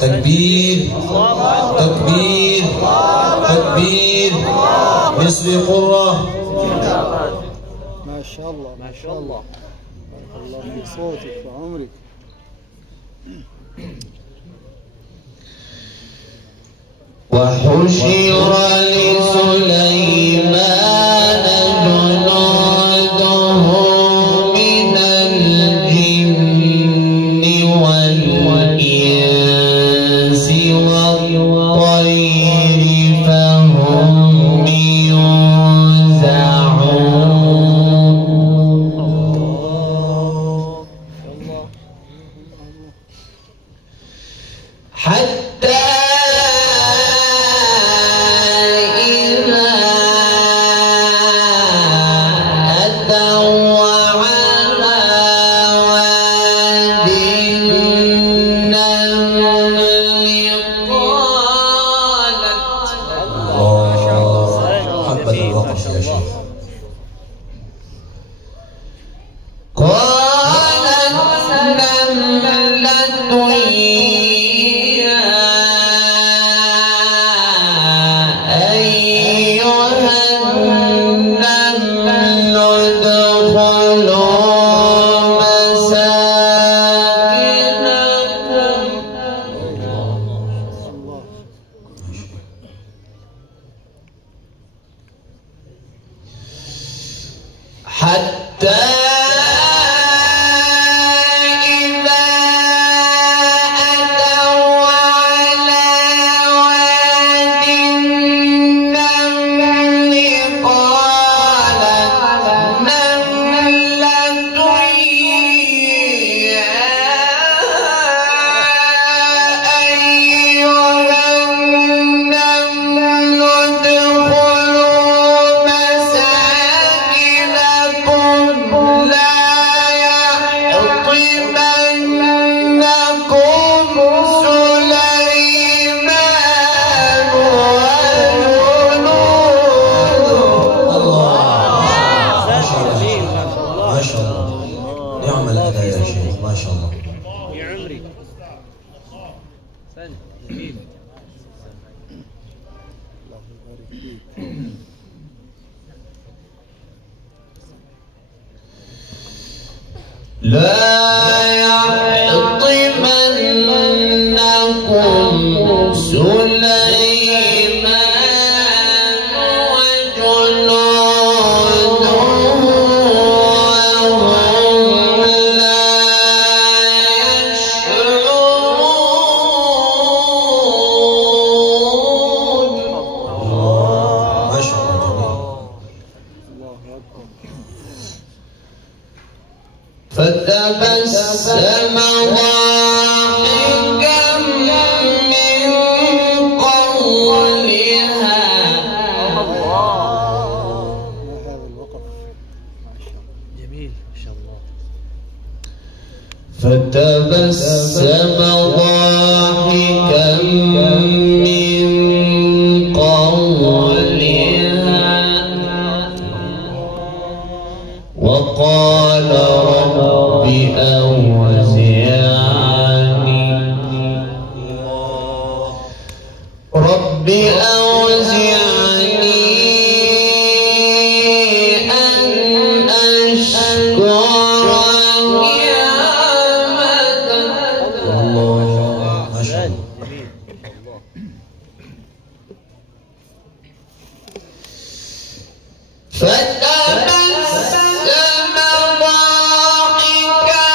تكبير تكبير تكبير نصف قرة. ما شاء الله ما شاء الله. الله في صوتك وعمرك. وحشر لسليمان جنوده من الجن والإنس والطير فهم يوزعون حتى لا يحطمنكم سليمان وجنوده وهم لا يشعرون. ما شاء الله. فتبسم ضاحكا من قولها جميل ما شاء الله. فتبسم ضاحكا من قولها وقال رب أوزعني أن أشكر نعمتك. الله ما شاء الله. فتبسم ضاحكا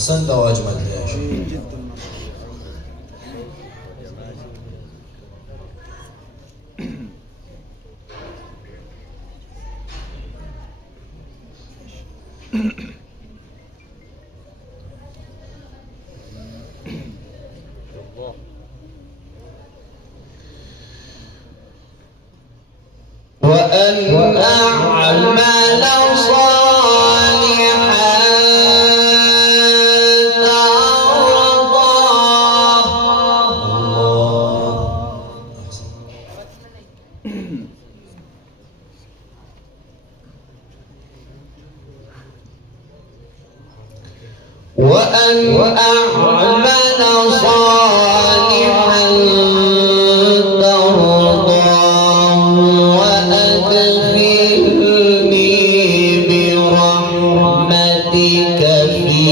أحسنت وأجملت يا شيخ. جدا. وأن أعمل صالحا وأن أعمل صالحا ترضاه وأدخلني برحمتك في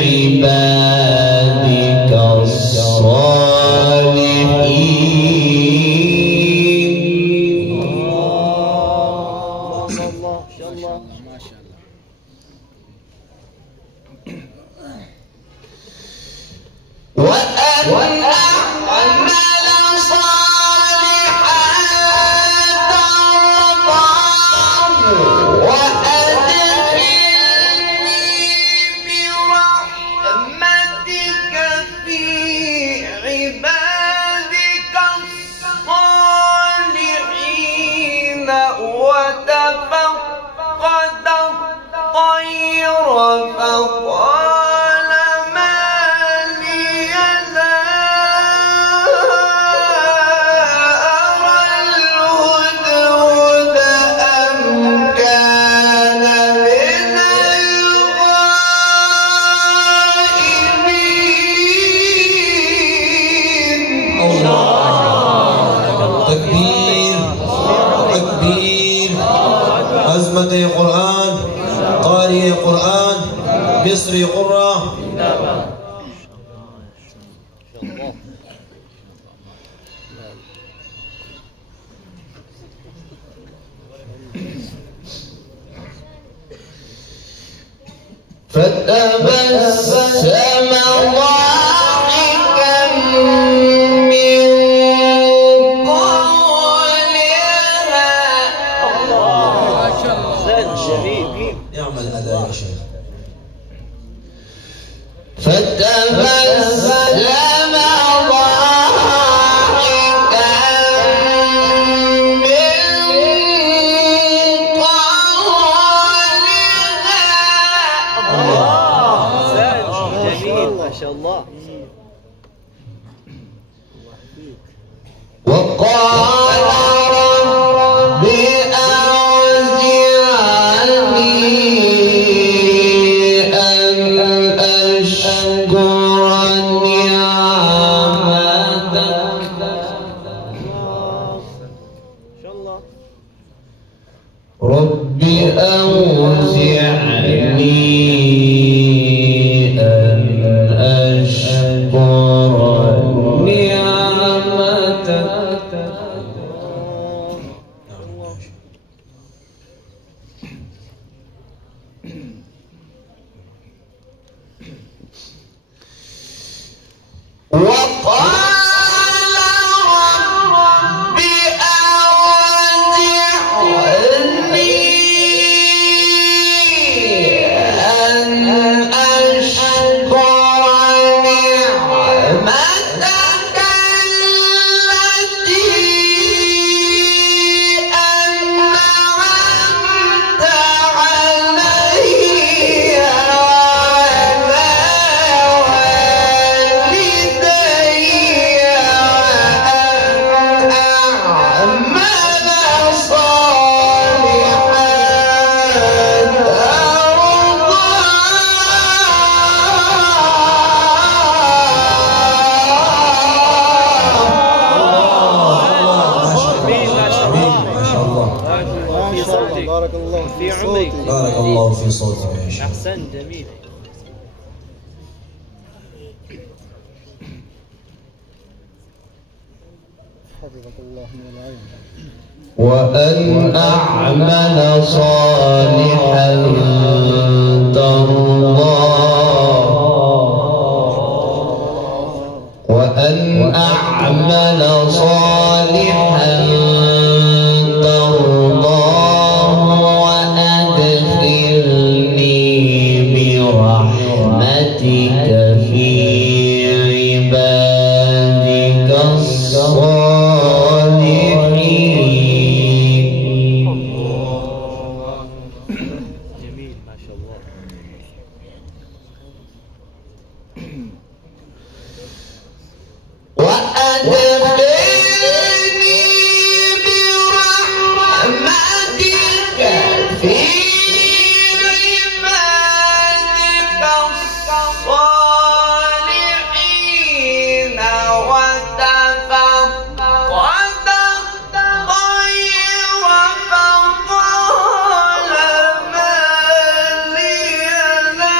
عبادك الصالحين. الله الله ما شاء الله ما شاء الله. وأن أعمل صالحا ترضاه وأدخلني برحمتك في عبادك الصالحين. وتفقد الطير فقال ما لي لا أرى الهدهد أم كان من الغائبين. تكبير تكبير. أزمة قرآن، قارئ قرآن، مصري قرة. فتبسم ضاحكا من قولها. نعم الأداء يا شيخ. فتبسم ضاحكا من قولها. جميل ما شاء الله. وقال رب أوزعني أن أشكر نعمتك. رب أوزعني أن أشكر نعمتك. وقال رب أوزعني أن أشكر نعمتك التي أنعمت علي وعلى والدي وأن أعمل صالحا في صوتك. بارك الله في في عمرك. صوتك. بارك الله في صوتك يا شيخ. أحسن جميل. حفظك الله من العين. وأن أعمل صالحا ترضاه أعمل صالحا ترضاه وأدخلني برحمتك في عبادك الصالحين. جميل ما شاء الله. وأدخلني برحمتك في عبادك الصالحين وتفقد الطير فقال ما لي لا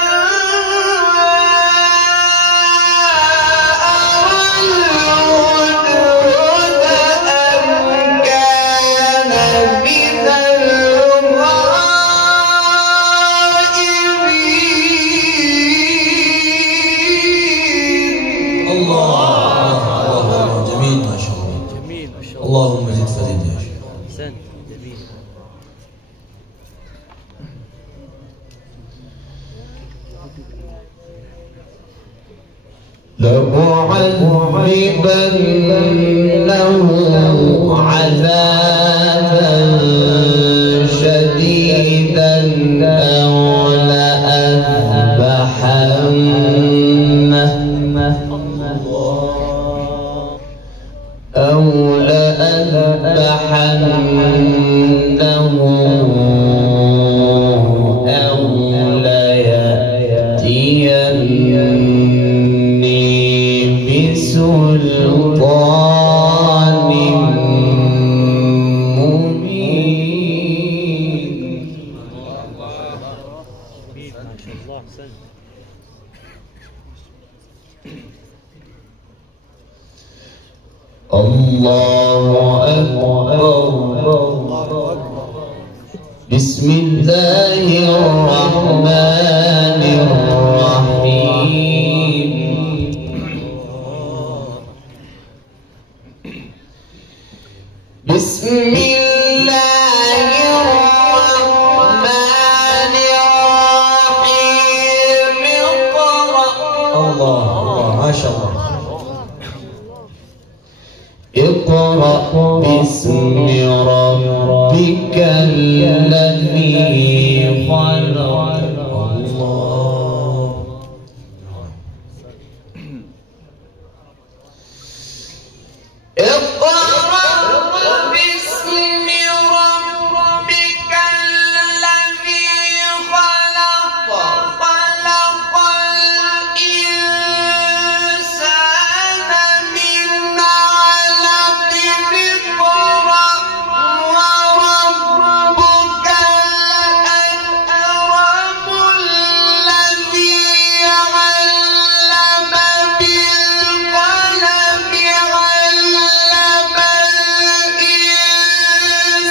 اللهم زد فزد يا شيخ. أحسنت. جميل. لأعذبنه عذابا شديدا أو لأذبحنه أو ليأتيني بسلطان مبين. جميل ما شاء الله. أحسنت. الله أكبر. بسم الله الرحمن الرحيم. بسم الله الرحمن الرحيم. الله ما شاء الله. اقرأ باسم ربك الذي خلق. الله. اقرأ باسم ربك الذي خلق. خلق الإنسان من علق. اقرأ وربك الأكرم الذي علم بالقلم. علم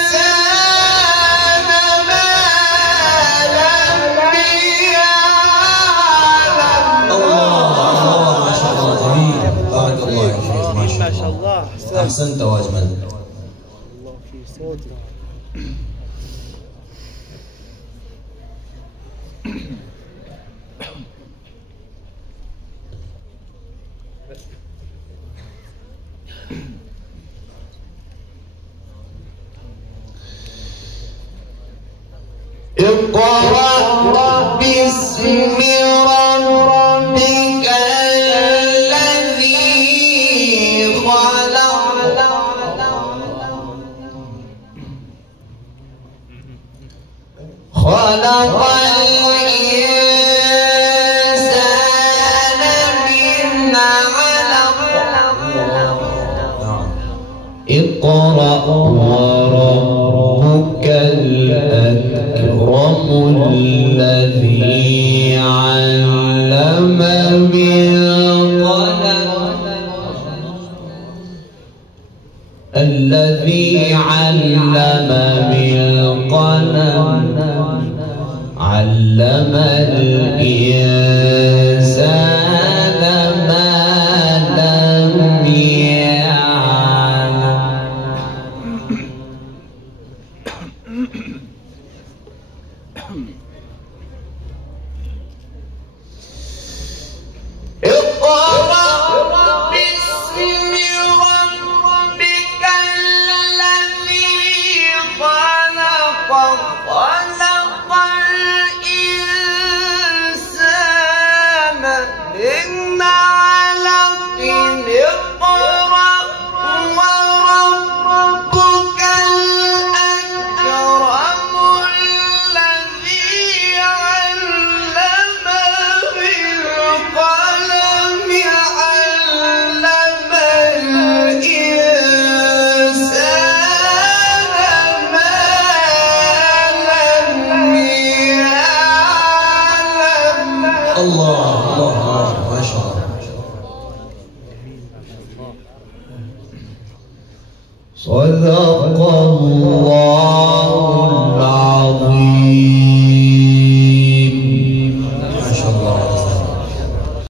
الإنسان ما لم يعلم. الله ما شاء الله. جميل. بارك الله يا شيخ. ما ما شاء شاء الله. الله. أحسنت وأجمل. الله في صوتك. اقرأ باسم ربك الذي خلق. خلق الإنسان من علق. نعم. اقرأ وربك الأكرم الذي علم بالقلم. الذي علم بالقلم. علم الإنسان ما لم يعلم. اقرأ باسم ربك الذي خلق خلق الإنسان من علق اقرأ وربك الأكرم الذي علم بالقلم علم الإنسان ما لم يعلم. الله الله ما شاء الله. صدق الله